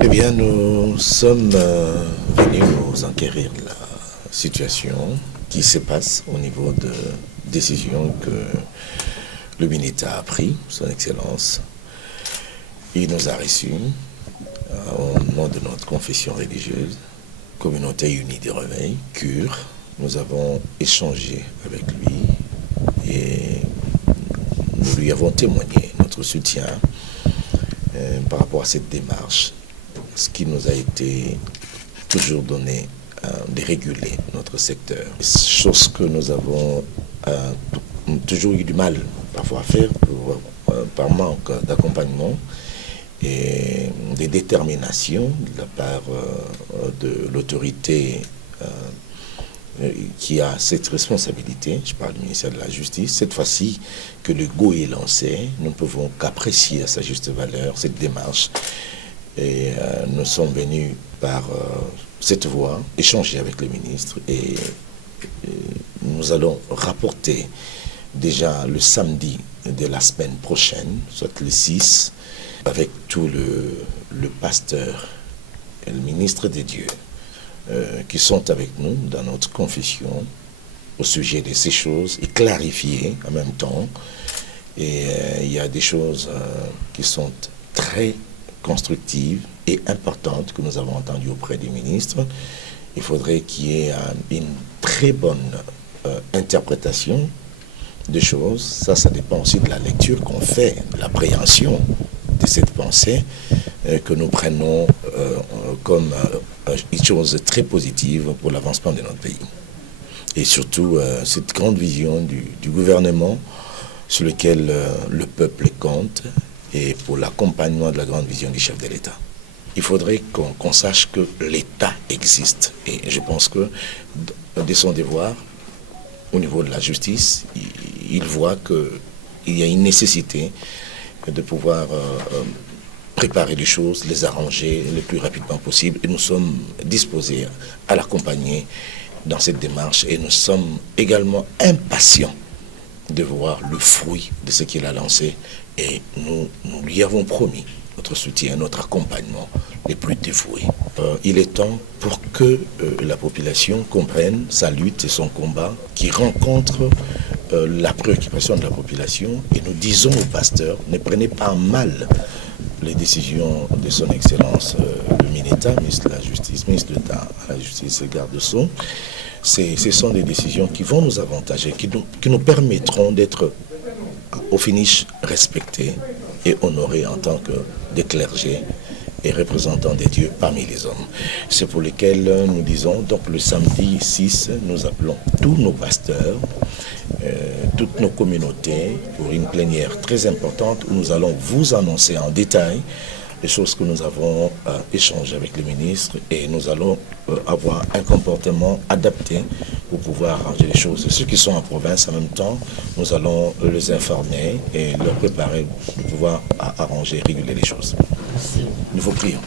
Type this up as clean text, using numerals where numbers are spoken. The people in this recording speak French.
Eh bien, nous sommes venus nous enquérir de la situation qui se passe au niveau de décisions que le ministre a pris, son Excellence. Il nous a reçus au nom de notre confession religieuse, Communauté unie des Réveils, CUR. Nous avons échangé avec lui et nous lui avons témoigné notre soutien par rapport à cette démarche, ce qui nous a été toujours donné de réguler notre secteur. Chose que nous avons toujours eu du mal parfois à faire par manque d'accompagnement et de détermination de la part de l'autorité qui a cette responsabilité, je parle du ministère de la Justice. Cette fois-ci que le go est lancé, nous ne pouvons qu'apprécier à sa juste valeur cette démarche. Et nous sommes venus par cette voie échanger avec le ministre et nous allons rapporter déjà le samedi de la semaine prochaine, soit le 6, avec tout le pasteur et le ministre des dieux qui sont avec nous dans notre confession au sujet de ces choses et clarifier en même temps. Et il y a des choses qui sont très constructives et importantes que nous avons entendues auprès du ministre. Il faudrait qu'il y ait une très bonne interprétation des choses. Ça dépend aussi de la lecture qu'on fait, de l'appréhension de cette pensée que nous prenons comme une chose très positive pour l'avancement de notre pays. Et surtout cette grande vision du gouvernement sur lequel le peuple compte et pour l'accompagnement de la grande vision du chef de l'État. Il faudrait qu'on sache que l'État existe. Et je pense que de son devoir, au niveau de la justice, il voit qu'il y a une nécessité de pouvoir préparer les choses, les arranger le plus rapidement possible. Et nous sommes disposés à l'accompagner dans cette démarche. Et nous sommes également impatients de voir le fruit de ce qu'il a lancé. Et nous lui avons promis notre soutien, notre accompagnement les plus dévoués. Il est temps pour que la population comprenne sa lutte et son combat, qui rencontre la préoccupation de la population. Et nous disons aux pasteurs, ne prenez pas mal les décisions de son Excellence le ministre de la Justice, ministre d'État à la Justice et garde-sceaux. Ce sont des décisions qui vont nous avantager, qui nous permettront d'être au finish respectés et honorés en tant que des clergés et représentants des dieux parmi les hommes. C'est pour lesquels nous disons, donc le samedi 6, nous appelons tous nos pasteurs, toutes nos communautés pour une plénière très importante où nous allons vous annoncer en détail les choses que nous avons échangées avec le ministre et nous allons avoir un comportement adapté pour pouvoir arranger les choses. Ceux qui sont en province, en même temps, nous allons les informer et leur préparer pour pouvoir arranger, réguler les choses. Nous vous prions.